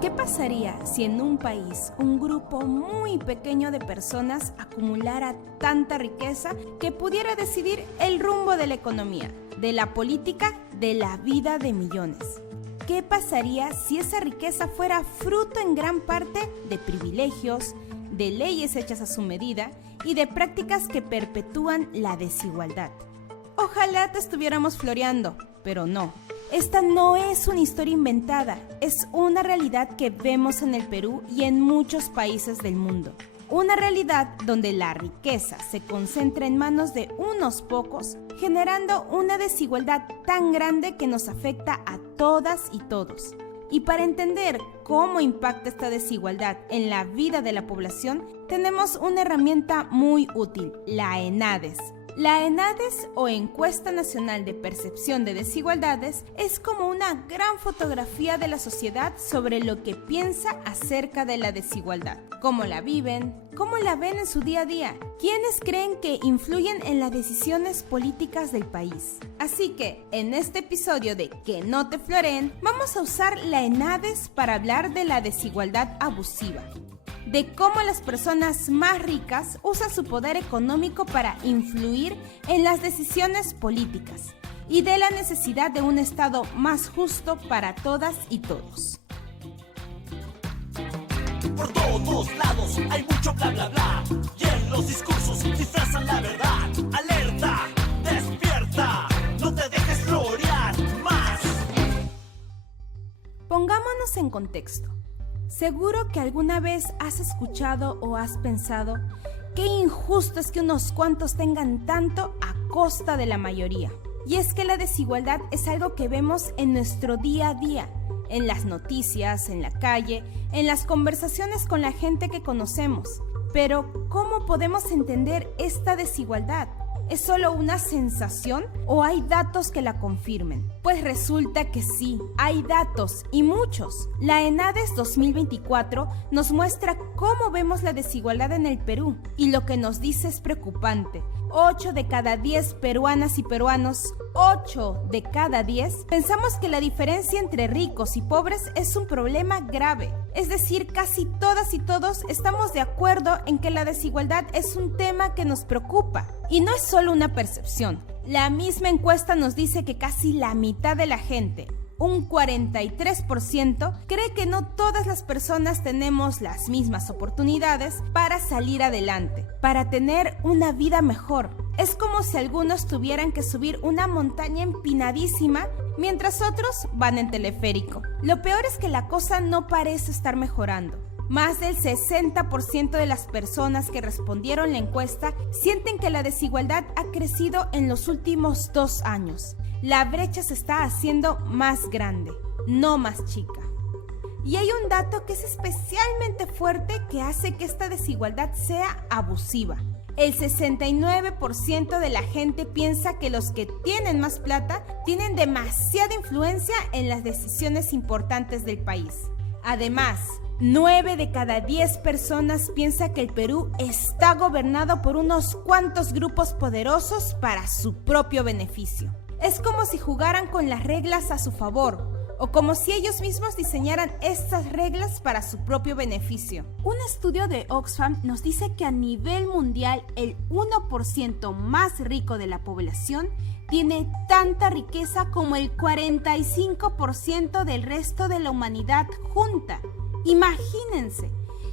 ¿Qué pasaría si en un país un grupo muy pequeño de personas acumulara tanta riqueza que pudiera decidir el rumbo de la economía, de la política, de la vida de millones? ¿Qué pasaría si esa riqueza fuera fruto en gran parte de privilegios, de leyes hechas a su medida y de prácticas que perpetúan la desigualdad? Ojalá te estuviéramos floreando, pero no. Esta no es una historia inventada, es una realidad que vemos en el Perú y en muchos países del mundo. Una realidad donde la riqueza se concentra en manos de unos pocos, generando una desigualdad tan grande que nos afecta a todas y todos. Y para entender cómo impacta esta desigualdad en la vida de la población, tenemos una herramienta muy útil, la ENADES. La ENADES, o Encuesta Nacional de Percepción de Desigualdades, es como una gran fotografía de la sociedad sobre lo que piensa acerca de la desigualdad, cómo la viven, cómo la ven en su día a día, quiénes creen que influyen en las decisiones políticas del país. Así que, en este episodio de Que no te floreen, vamos a usar la ENADES para hablar de la desigualdad abusiva, de cómo las personas más ricas usan su poder económico para influir en las decisiones políticas y de la necesidad de un Estado más justo para todas y todos. Por todos lados hay mucho bla bla bla y en los discursos disfrazan la verdad. Alerta, despierta, no te dejes florear más. Pongámonos en contexto. Seguro que alguna vez has escuchado o has pensado qué injusto es que unos cuantos tengan tanto a costa de la mayoría. Y es que la desigualdad es algo que vemos en nuestro día a día, en las noticias, en la calle, en las conversaciones con la gente que conocemos. Pero, ¿cómo podemos entender esta desigualdad? ¿Es solo una sensación o hay datos que la confirmen? Pues resulta que sí, hay datos y muchos. La ENADES 2024 nos muestra cómo vemos la desigualdad en el Perú y lo que nos dice es preocupante. 8 de cada 10 peruanas y peruanos, 8 de cada 10, pensamos que la diferencia entre ricos y pobres es un problema grave. Es decir, casi todas y todos estamos de acuerdo en que la desigualdad es un tema que nos preocupa. Y no es solo una percepción. La misma encuesta nos dice que casi la mitad de la gente, un 43%, cree que no todas las personas tenemos las mismas oportunidades para salir adelante, para tener una vida mejor. Es como si algunos tuvieran que subir una montaña empinadísima mientras otros van en teleférico. Lo peor es que la cosa no parece estar mejorando. Más del 60% de las personas que respondieron la encuesta sienten que la desigualdad ha crecido en los últimos 2 años. La brecha se está haciendo más grande, no más chica. Y hay un dato que es especialmente fuerte que hace que esta desigualdad sea abusiva. El 69% de la gente piensa que los que tienen más plata tienen demasiada influencia en las decisiones importantes del país. Además, 9 de cada 10 personas piensa que el Perú está gobernado por unos cuantos grupos poderosos para su propio beneficio. Es como si jugaran con las reglas a su favor, o como si ellos mismos diseñaran estas reglas para su propio beneficio. Un estudio de Oxfam nos dice que a nivel mundial el 1% más rico de la población tiene tanta riqueza como el 45% del resto de la humanidad junta. Imagínense,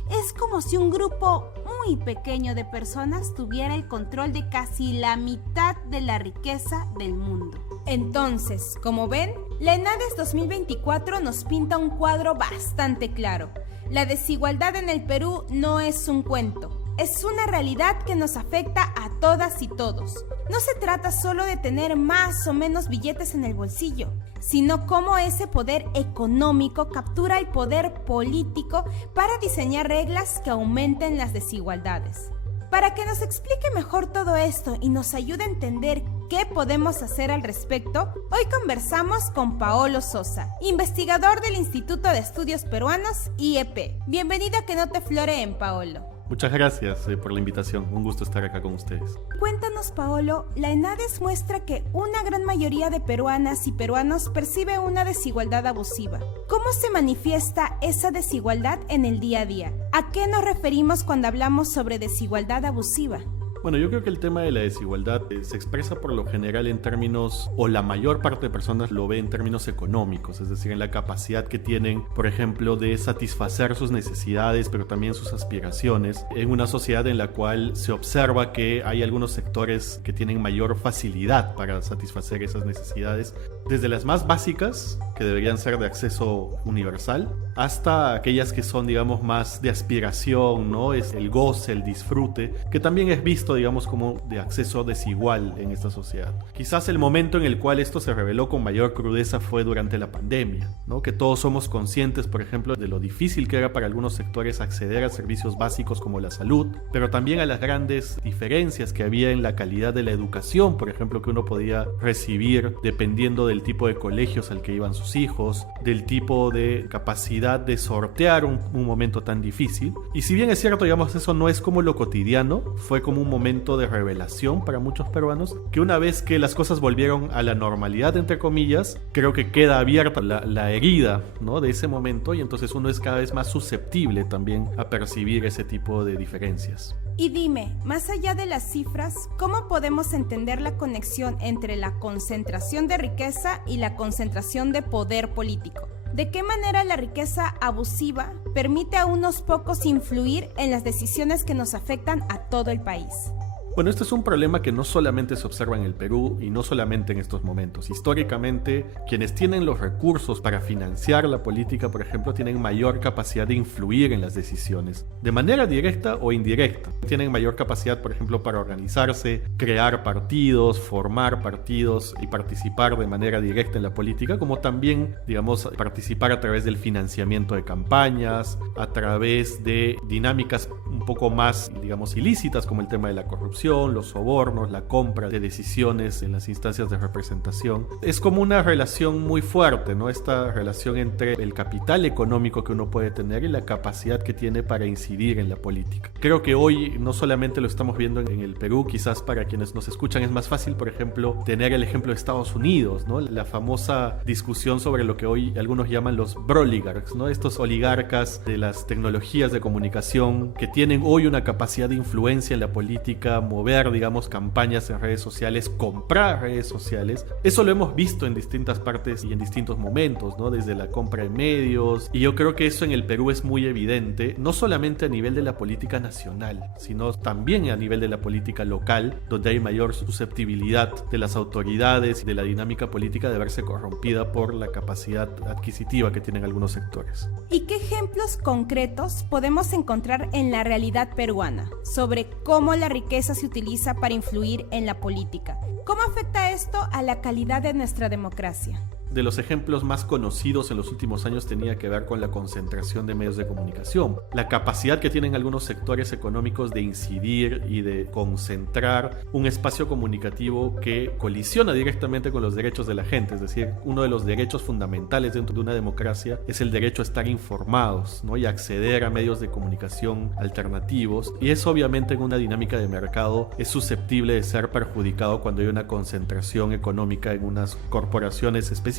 es como si un grupo muy pequeño de personas tuviera el control de casi la mitad de la riqueza del mundo. Entonces, como ven, la ENADES 2024 nos pinta un cuadro bastante claro. La desigualdad en el Perú no es un cuento, es una realidad que nos afecta a todas y todos. No se trata solo de tener más o menos billetes en el bolsillo, sino cómo ese poder económico captura el poder político para diseñar reglas que aumenten las desigualdades. Para que nos explique mejor todo esto y nos ayude a entender qué podemos hacer al respecto, hoy conversamos con Paolo Sosa, investigador del Instituto de Estudios Peruanos, IEP. Bienvenido a Que no te floreen, Paolo. Muchas gracias por la invitación, un gusto estar acá con ustedes. Cuéntanos, Paolo, la ENADES muestra que una gran mayoría de peruanas y peruanos percibe una desigualdad abusiva. ¿Cómo se manifiesta esa desigualdad en el día a día? ¿A qué nos referimos cuando hablamos sobre desigualdad abusiva? Bueno, yo creo que el tema de la desigualdad se expresa por lo general en términos, o la mayor parte de personas lo ve en términos económicos, es decir, en la capacidad que tienen, por ejemplo, de satisfacer sus necesidades, pero también sus aspiraciones, en una sociedad en la cual se observa que hay algunos sectores que tienen mayor facilidad para satisfacer esas necesidades, desde las más básicas, que deberían ser de acceso universal, hasta aquellas que son, digamos, más de aspiración, ¿no? Es el goce, el disfrute, que también es visto, digamos, como de acceso desigual en esta sociedad. Quizás el momento en el cual esto se reveló con mayor crudeza fue durante la pandemia, ¿no? Que todos somos conscientes, por ejemplo, de lo difícil que era para algunos sectores acceder a servicios básicos como la salud, pero también a las grandes diferencias que había en la calidad de la educación, por ejemplo, que uno podía recibir dependiendo del tipo de colegios al que iban sus hijos, del tipo de capacidad de sortear un momento tan difícil. Y si bien es cierto, digamos, eso no es como lo cotidiano, fue como un momento de revelación para muchos peruanos, que una vez que las cosas volvieron a la normalidad, entre comillas, creo que queda abierta la herida, ¿no? De ese momento, y entonces uno es cada vez más susceptible también a percibir ese tipo de diferencias. Y dime, más allá de las cifras, ¿cómo podemos entender la conexión entre la concentración de riqueza y la concentración de poder político? ¿De qué manera la riqueza abusiva permite a unos pocos influir en las decisiones que nos afectan a todo el país? Bueno, este es un problema que no solamente se observa en el Perú y no solamente en estos momentos. Históricamente, quienes tienen los recursos para financiar la política, por ejemplo, tienen mayor capacidad de influir en las decisiones, de manera directa o indirecta. Tienen mayor capacidad, por ejemplo, para organizarse, crear partidos, formar partidos y participar de manera directa en la política, como también, digamos, participar a través del financiamiento de campañas, a través de dinámicas un poco más, digamos, ilícitas, como el tema de la corrupción, los sobornos, la compra de decisiones en las instancias de representación. Es como una relación muy fuerte, ¿no? Esta relación entre el capital económico que uno puede tener y la capacidad que tiene para incidir en la política. Creo que hoy no solamente lo estamos viendo en el Perú, quizás para quienes nos escuchan es más fácil, por ejemplo, tener el ejemplo de Estados Unidos, ¿no? La famosa discusión sobre lo que hoy algunos llaman los broligarchs, ¿no? Estos oligarcas de las tecnologías de comunicación que tienen hoy una capacidad de influencia en la política, mover, digamos, campañas en redes sociales, comprar redes sociales. Eso lo hemos visto en distintas partes y en distintos momentos, ¿no? Desde la compra de medios. Y yo creo que eso en el Perú es muy evidente, no solamente a nivel de la política nacional, sino también a nivel de la política local, donde hay mayor susceptibilidad de las autoridades y de la dinámica política de verse corrompida por la capacidad adquisitiva que tienen algunos sectores. ¿Y qué ejemplos concretos podemos encontrar en la realidad peruana sobre cómo la riqueza se utiliza para influir en la política? ¿Cómo afecta esto a la calidad de nuestra democracia? De los ejemplos más conocidos en los últimos años tenía que ver con la concentración de medios de comunicación, la capacidad que tienen algunos sectores económicos de incidir y de concentrar un espacio comunicativo que colisiona directamente con los derechos de la gente. Es decir, uno de los derechos fundamentales dentro de una democracia es el derecho a estar informados, ¿no? Y acceder a medios de comunicación alternativos, y eso obviamente en una dinámica de mercado es susceptible de ser perjudicado cuando hay una concentración económica en unas corporaciones específicas.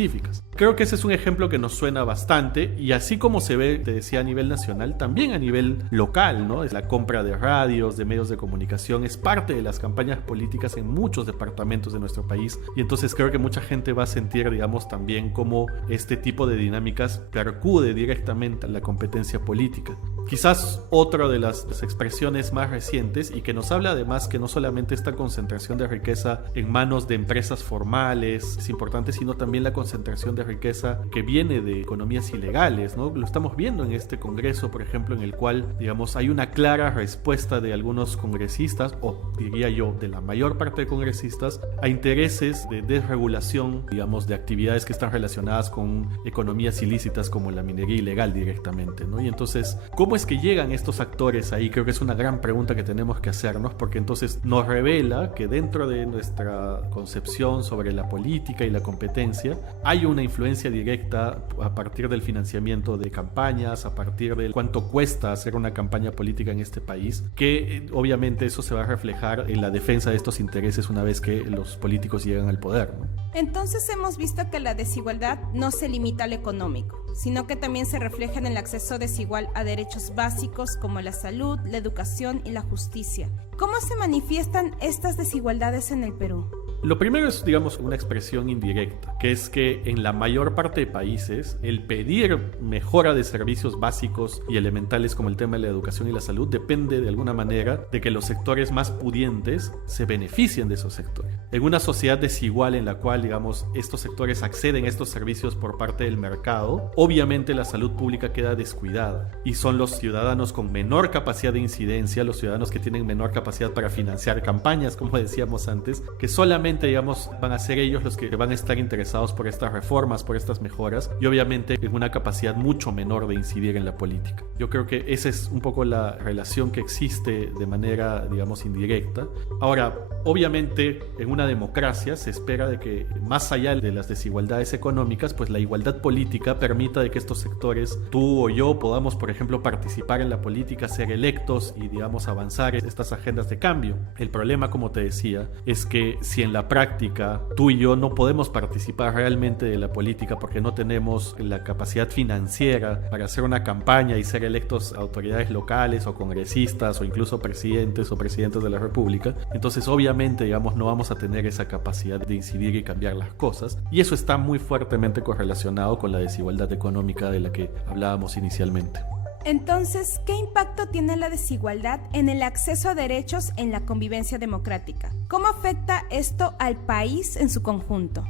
Creo que ese es un ejemplo que nos suena bastante, y así como se ve, te decía, a nivel nacional, también a nivel local, ¿no? La compra de radios, de medios de comunicación, es parte de las campañas políticas en muchos departamentos de nuestro país, y entonces creo que mucha gente va a sentir, digamos, también cómo este tipo de dinámicas percude directamente a la competencia política. Quizás otra de las expresiones más recientes, y que nos habla además que no solamente esta concentración de riqueza en manos de empresas formales es importante, sino también la concentración de riqueza que viene de economías ilegales, ¿no? Lo estamos viendo en este congreso, por ejemplo, en el cual, digamos, hay una clara respuesta de algunos congresistas, o diría yo, de la mayor parte de congresistas, a intereses de desregulación, digamos, de actividades que están relacionadas con economías ilícitas como la minería ilegal directamente, ¿no? Y entonces, ¿cómo es que llegan estos actores ahí? Creo que es una gran pregunta que tenemos que hacernos, porque entonces nos revela que dentro de nuestra concepción sobre la política y la competencia hay una influencia directa a partir del financiamiento de campañas, a partir de cuánto cuesta hacer una campaña política en este país, que obviamente eso se va a reflejar en la defensa de estos intereses una vez que los políticos llegan al poder, ¿no? Entonces hemos visto que la desigualdad no se limita al económico, sino que también se refleja en el acceso desigual a derechos básicos como la salud, la educación y la justicia. ¿Cómo se manifiestan estas desigualdades en el Perú? Lo primero es, digamos, una expresión indirecta, que es que en la mayor parte de países el pedir mejora de servicios básicos y elementales como el tema de la educación y la salud depende de alguna manera de que los sectores más pudientes se beneficien de esos sectores. En una sociedad desigual en la cual, digamos, estos sectores acceden a estos servicios por parte del mercado, obviamente la salud pública queda descuidada y son los ciudadanos con menor capacidad de incidencia, los ciudadanos que tienen menor capacidad para financiar campañas, como decíamos antes, que solamente, digamos, van a ser ellos los que van a estar interesados por estas reformas, por estas mejoras, y obviamente en una capacidad mucho menor de incidir en la política. Yo creo que esa es un poco la relación que existe de manera, digamos, indirecta. Ahora, obviamente en una democracia se espera de que más allá de las desigualdades económicas, pues la igualdad política permita de que estos sectores, tú o yo, podamos, por ejemplo, participar en la política, ser electos y, digamos, avanzar en estas agendas de cambio. El problema, como te decía, es que si en la práctica tú y yo no podemos participar realmente de la política porque no tenemos la capacidad financiera para hacer una campaña y ser electos a autoridades locales o congresistas o incluso presidentes o presidentes de la república, entonces obviamente, digamos, no vamos a tener esa capacidad de incidir y cambiar las cosas, y eso está muy fuertemente correlacionado con la desigualdad económica de la que hablábamos inicialmente. Entonces, ¿qué impacto tiene la desigualdad en el acceso a derechos en la convivencia democrática? ¿Cómo afecta esto al país en su conjunto?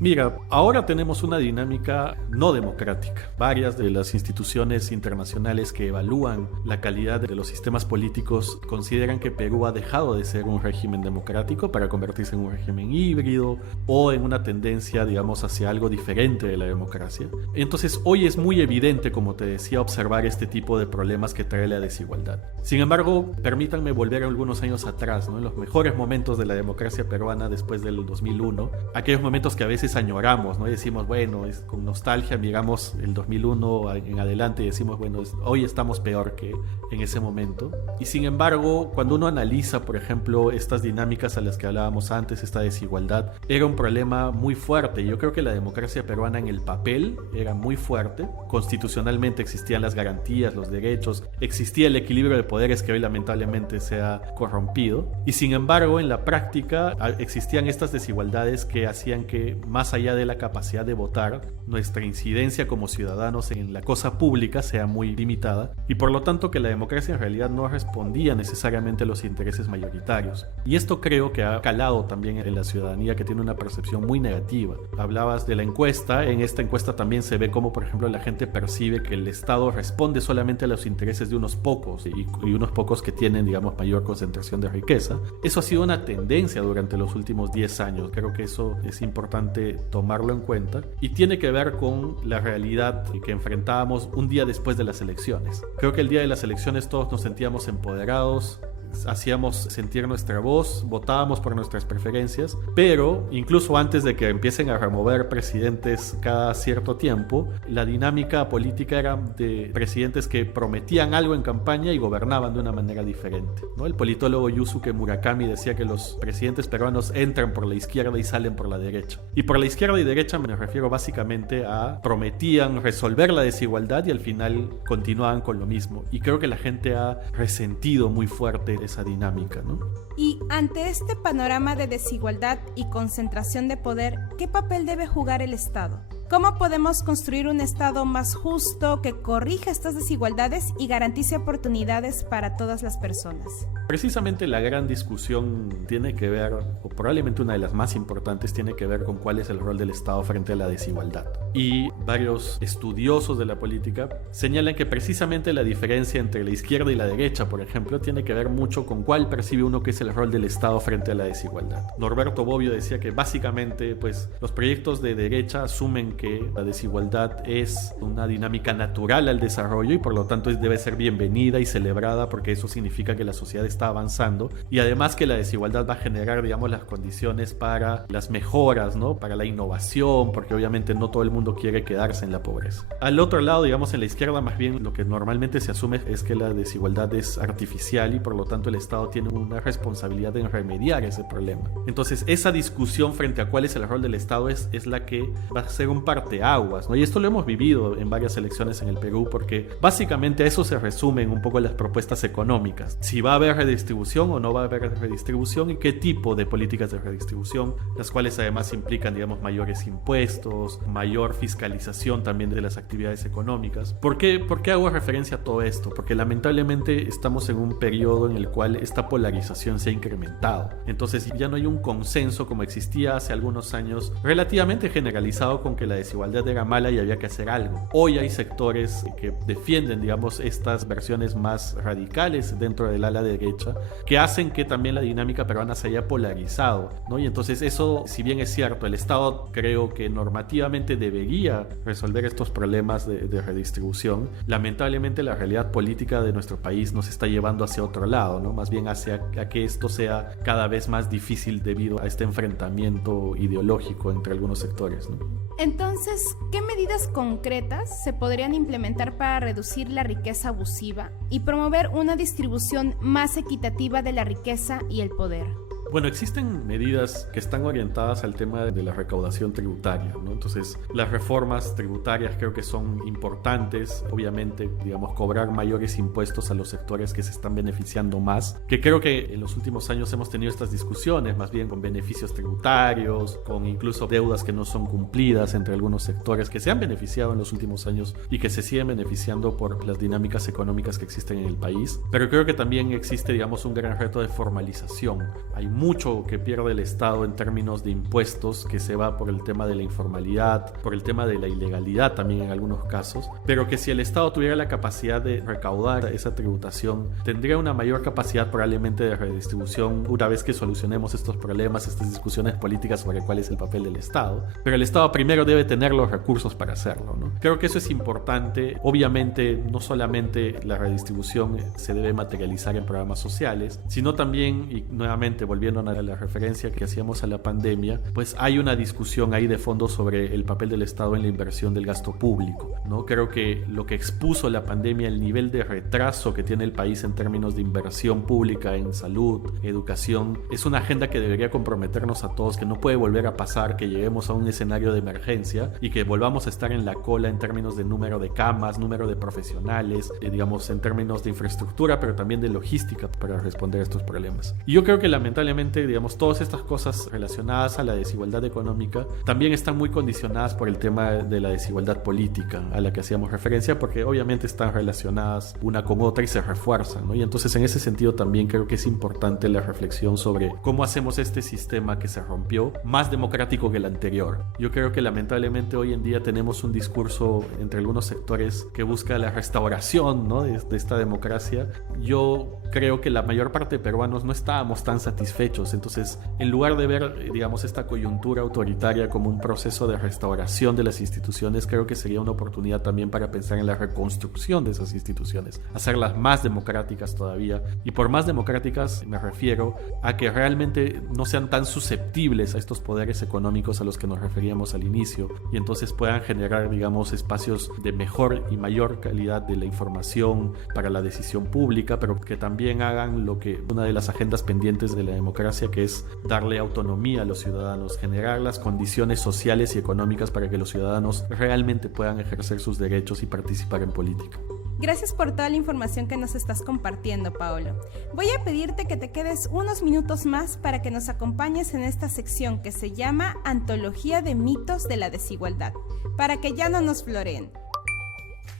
Mira, ahora tenemos una dinámica no democrática. Varias de las instituciones internacionales que evalúan la calidad de los sistemas políticos consideran que Perú ha dejado de ser un régimen democrático para convertirse en un régimen híbrido o en una tendencia, digamos, hacia algo diferente de la democracia. Entonces, hoy es muy evidente, como te decía, observar este tipo de problemas que trae la desigualdad. Sin embargo, permítanme volver algunos años atrás, ¿no? En los mejores momentos de la democracia peruana después del 2001, aquellos momentos que a veces añoramos, ¿no? Y decimos, bueno, con nostalgia miramos el 2001 en adelante y decimos, bueno, hoy estamos peor que en ese momento. Y sin embargo, cuando uno analiza, por ejemplo, estas dinámicas a las que hablábamos antes, esta desigualdad, era un problema muy fuerte. Yo creo que la democracia peruana en el papel era muy fuerte. Constitucionalmente existían las garantías, los derechos, existía el equilibrio de poderes que hoy lamentablemente se ha corrompido. Y sin embargo, en la práctica existían estas desigualdades que hacían que, más allá de la capacidad de votar, nuestra incidencia como ciudadanos en la cosa pública sea muy limitada, y por lo tanto que la democracia en realidad no respondía necesariamente a los intereses mayoritarios. Y esto creo que ha calado también en la ciudadanía, que tiene una percepción muy negativa. Hablabas de la encuesta, en esta encuesta también se ve cómo, por ejemplo, la gente percibe que el Estado responde solamente a los intereses de unos pocos, y unos pocos que tienen, digamos, mayor concentración de riqueza. Eso ha sido una tendencia durante los últimos 10 años. Creo que eso es importante tomarlo en cuenta, y tiene que ver con la realidad que enfrentábamos un día después de las elecciones. Creo que el día de las elecciones todos nos sentíamos empoderados, hacíamos sentir nuestra voz, votábamos por nuestras preferencias, pero incluso antes de que empiecen a remover presidentes cada cierto tiempo, la dinámica política era de presidentes que prometían algo en campaña y gobernaban de una manera diferente, ¿no? El politólogo Yusuke Murakami decía que los presidentes peruanos entran por la izquierda y salen por la derecha. Y por la izquierda y derecha me refiero básicamente a prometían resolver la desigualdad y al final continuaban con lo mismo. Y creo que la gente ha resentido muy fuerte esa dinámica, ¿no? Y ante este panorama de desigualdad y concentración de poder, ¿qué papel debe jugar el Estado? ¿Cómo podemos construir un Estado más justo que corrija estas desigualdades y garantice oportunidades para todas las personas? Precisamente la gran discusión tiene que ver, o probablemente una de las más importantes, tiene que ver con cuál es el rol del Estado frente a la desigualdad. Y varios estudiosos de la política señalan que precisamente la diferencia entre la izquierda y la derecha, por ejemplo, tiene que ver mucho con cuál percibe uno que es el rol del Estado frente a la desigualdad. Norberto Bobbio decía que básicamente, pues, los proyectos de derecha asumen que la desigualdad es una dinámica natural al desarrollo y por lo tanto debe ser bienvenida y celebrada, porque eso significa que la sociedad está avanzando, y además que la desigualdad va a generar, digamos, las condiciones para las mejoras, ¿no? Para la innovación, porque obviamente no todo el mundo quiere quedarse en la pobreza. Al otro lado, digamos, en la izquierda, más bien lo que normalmente se asume es que la desigualdad es artificial y por lo tanto el Estado tiene una responsabilidad en remediar ese problema. Entonces esa discusión frente a cuál es el rol del Estado es la que va a ser un parteaguas, ¿no? Y esto lo hemos vivido en varias elecciones en el Perú, porque básicamente a eso se resumen un poco las propuestas económicas: si va a haber redistribución o no va a haber redistribución y qué tipo de políticas de redistribución, las cuales además implican, digamos, mayores impuestos, mayor fiscalización también de las actividades económicas. ¿Por qué hago referencia a todo esto? Porque lamentablemente estamos en un periodo en el cual esta polarización se ha incrementado. Entonces ya no hay un consenso como existía hace algunos años, relativamente generalizado, con que la desigualdad era mala y había que hacer algo. Hoy hay sectores que defienden, digamos, estas versiones más radicales dentro del ala derecha, que hacen que también la dinámica peruana se haya polarizado, ¿no? Y entonces eso, si bien es cierto, el Estado creo que normativamente debería resolver estos problemas de redistribución, lamentablemente la realidad política de nuestro país nos está llevando hacia otro lado, ¿no? Más bien hacia que esto sea cada vez más difícil debido a este enfrentamiento ideológico entre algunos sectores, ¿no? Entonces, ¿qué medidas concretas se podrían implementar para reducir la riqueza abusiva y promover una distribución más equitativa de la riqueza y el poder? Bueno, existen medidas que están orientadas al tema de la recaudación tributaria, ¿no? Entonces, las reformas tributarias creo que son importantes. Obviamente, digamos, cobrar mayores impuestos a los sectores que se están beneficiando más, que creo que en los últimos años hemos tenido estas discusiones, más bien con beneficios tributarios, con incluso deudas que no son cumplidas entre algunos sectores que se han beneficiado en los últimos años y que se siguen beneficiando por las dinámicas económicas que existen en el país. Pero creo que también existe, digamos, un gran reto de formalización. Hay mucho que pierde el Estado en términos de impuestos, que se va por el tema de la informalidad, por el tema de la ilegalidad también en algunos casos, pero que si el Estado tuviera la capacidad de recaudar esa tributación, tendría una mayor capacidad probablemente de redistribución una vez que solucionemos estos problemas, estas discusiones políticas sobre cuál es el papel del Estado. Pero el Estado primero debe tener los recursos para hacerlo, ¿no? Creo que eso es importante. Obviamente no solamente la redistribución se debe materializar en programas sociales, sino también, y nuevamente volviendo a la referencia que hacíamos a la pandemia, pues hay una discusión ahí de fondo sobre el papel del Estado en la inversión del gasto público, ¿no? Creo que lo que expuso la pandemia, el nivel de retraso que tiene el país en términos de inversión pública en salud, educación, es una agenda que debería comprometernos a todos, que no puede volver a pasar que lleguemos a un escenario de emergencia y que volvamos a estar en la cola en términos de número de camas, número de profesionales, digamos en términos de infraestructura, pero también de logística para responder a estos problemas. Y yo creo que lamentablemente, digamos, todas estas cosas relacionadas a la desigualdad económica también están muy condicionadas por el tema de la desigualdad política a la que hacíamos referencia, porque obviamente están relacionadas una con otra y se refuerzan, ¿no? Y entonces en ese sentido también creo que es importante la reflexión sobre cómo hacemos este sistema que se rompió más democrático que el anterior. Yo creo que lamentablemente hoy en día tenemos un discurso entre algunos sectores que busca la restauración, ¿no? de esta democracia. Yo creo que la mayor parte de peruanos no estábamos tan satisfechos. Entonces, en lugar de ver, digamos, esta coyuntura autoritaria como un proceso de restauración de las instituciones, creo que sería una oportunidad también para pensar en la reconstrucción de esas instituciones, hacerlas más democráticas todavía. Y por más democráticas me refiero a que realmente no sean tan susceptibles a estos poderes económicos a los que nos referíamos al inicio, y entonces puedan generar, digamos, espacios de mejor y mayor calidad de la información para la decisión pública, pero que también hagan lo que una de las agendas pendientes de la democracia, que es darle autonomía a los ciudadanos, generar las condiciones sociales y económicas para que los ciudadanos realmente puedan ejercer sus derechos y participar en política. Gracias por toda la información que nos estás compartiendo, Paolo. Voy a pedirte que te quedes unos minutos más para que nos acompañes en esta sección que se llama Antología de mitos de la desigualdad, para que ya no nos floreen.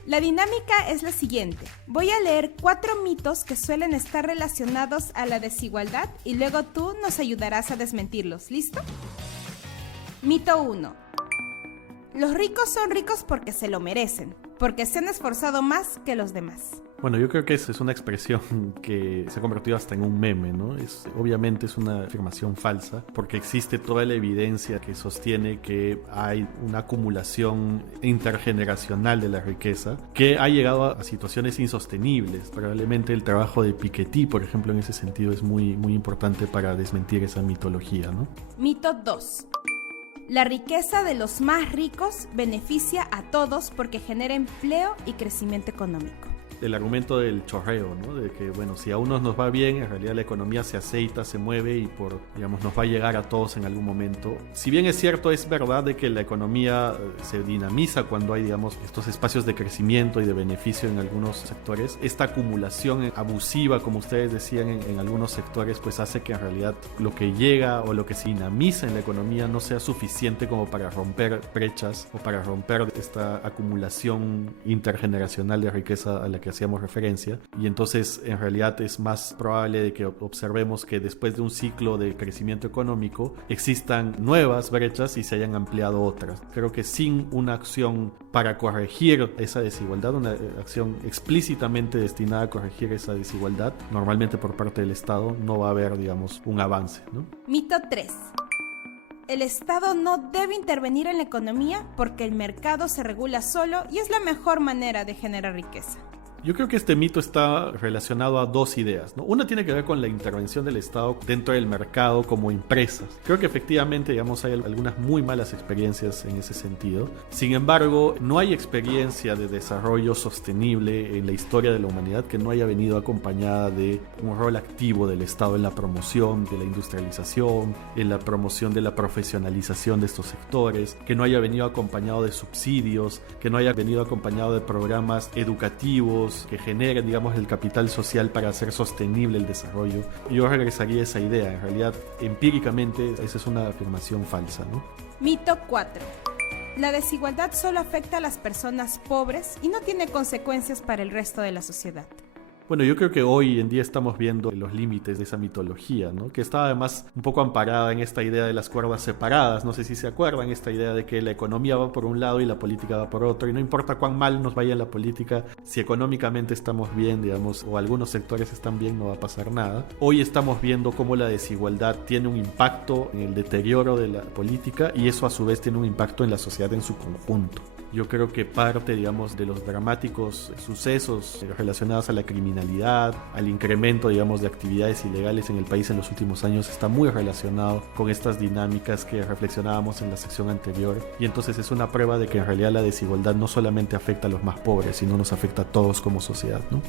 La dinámica es la siguiente. Voy a leer 4 mitos que suelen estar relacionados a la desigualdad y luego tú nos ayudarás a desmentirlos. ¿Listo? Mito 1. Los ricos son ricos porque se lo merecen, porque se han esforzado más que los demás. Bueno, yo creo que esa es una expresión que se ha convertido hasta en un meme, ¿no? Obviamente es una afirmación falsa, porque existe toda la evidencia que sostiene que hay una acumulación intergeneracional de la riqueza que ha llegado a situaciones insostenibles. Probablemente el trabajo de Piketty, por ejemplo, en ese sentido es muy, muy importante para desmentir esa mitología, ¿no? Mito 2. La riqueza de los más ricos beneficia a todos porque genera empleo y crecimiento económico. El argumento del chorreo, ¿no? De que, bueno, si a unos nos va bien, en realidad la economía se aceita, se mueve y nos va a llegar a todos en algún momento. Si bien es cierto, es verdad de que la economía se dinamiza cuando hay, estos espacios de crecimiento y de beneficio en algunos sectores, esta acumulación abusiva, como ustedes decían, en algunos sectores, pues hace que en realidad lo que llega o lo que se dinamiza en la economía no sea suficiente como para romper brechas o para romper esta acumulación intergeneracional de riqueza a la que hacíamos referencia, y entonces en realidad es más probable de que observemos que después de un ciclo de crecimiento económico existan nuevas brechas y se hayan ampliado otras. Creo que sin una acción para corregir esa desigualdad, una acción explícitamente destinada a corregir esa desigualdad, normalmente por parte del Estado, no va a haber, un avance, ¿no? Mito 3. El Estado no debe intervenir en la economía porque el mercado se regula solo y es la mejor manera de generar riqueza. Yo creo que este mito está relacionado a dos ideas, ¿no? Una tiene que ver con la intervención del Estado dentro del mercado como empresas. Creo que efectivamente, hay algunas muy malas experiencias en ese sentido. Sin embargo, no hay experiencia de desarrollo sostenible en la historia de la humanidad que no haya venido acompañada de un rol activo del Estado en la promoción de la industrialización, en la promoción de la profesionalización de estos sectores, que no haya venido acompañado de subsidios, que no haya venido acompañado de programas educativos que generen, el capital social para hacer sostenible el desarrollo. Yo regresaría a esa idea. En realidad, empíricamente, esa es una afirmación falsa, ¿no? Mito 4. La desigualdad solo afecta a las personas pobres y no tiene consecuencias para el resto de la sociedad. Bueno, yo creo que hoy en día estamos viendo los límites de esa mitología, ¿no? Que está además un poco amparada en esta idea de las cuerdas separadas. No sé si se acuerdan, esta idea de que la economía va por un lado y la política va por otro, y no importa cuán mal nos vaya en la política, si económicamente estamos bien, o algunos sectores están bien, no va a pasar nada. Hoy estamos viendo cómo la desigualdad tiene un impacto en el deterioro de la política, y eso a su vez tiene un impacto en la sociedad en su conjunto. Yo creo que parte, de los dramáticos sucesos relacionados a la criminalidad, al incremento, de actividades ilegales en el país en los últimos años, está muy relacionado con estas dinámicas que reflexionábamos en la sección anterior. Y entonces es una prueba de que en realidad la desigualdad no solamente afecta a los más pobres, sino nos afecta a todos como sociedad, ¿no?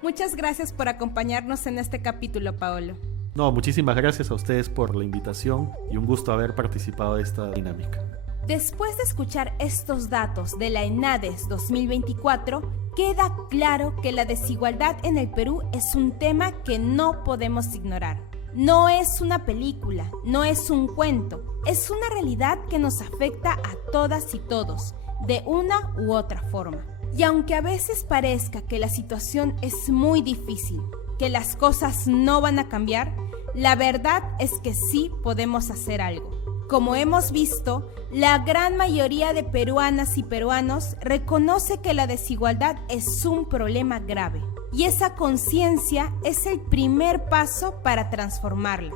Muchas gracias por acompañarnos en este capítulo, Paolo. No, muchísimas gracias a ustedes por la invitación y un gusto haber participado de esta dinámica. Después de escuchar estos datos de la ENADES 2024, queda claro que la desigualdad en el Perú es un tema que no podemos ignorar. No es una película, no es un cuento, es una realidad que nos afecta a todas y todos, de una u otra forma. Y aunque a veces parezca que la situación es muy difícil, que las cosas no van a cambiar, la verdad es que sí podemos hacer algo. Como hemos visto, la gran mayoría de peruanas y peruanos reconoce que la desigualdad es un problema grave, y esa conciencia es el primer paso para transformarla.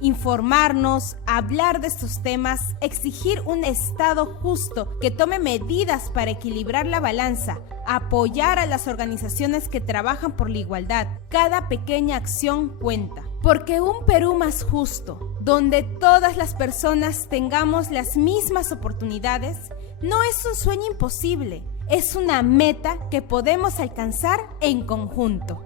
Informarnos, hablar de estos temas, exigir un Estado justo que tome medidas para equilibrar la balanza, apoyar a las organizaciones que trabajan por la igualdad. Cada pequeña acción cuenta. Porque un Perú más justo, donde todas las personas tengamos las mismas oportunidades, no es un sueño imposible, es una meta que podemos alcanzar en conjunto.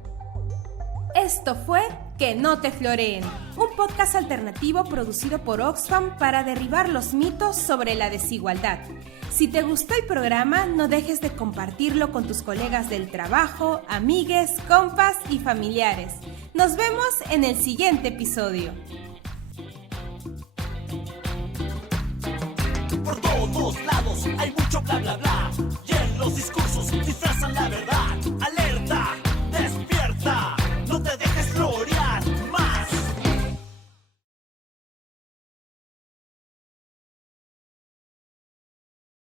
Esto fue Que no te floreen, un podcast alternativo producido por Oxfam para derribar los mitos sobre la desigualdad. Si te gustó el programa, no dejes de compartirlo con tus colegas del trabajo, amigues, compas y familiares. Nos vemos en el siguiente episodio. Por todos lados hay mucho bla bla bla, y en los discursos disfrazan la verdad. Alerta, despierta, no te dejes florear.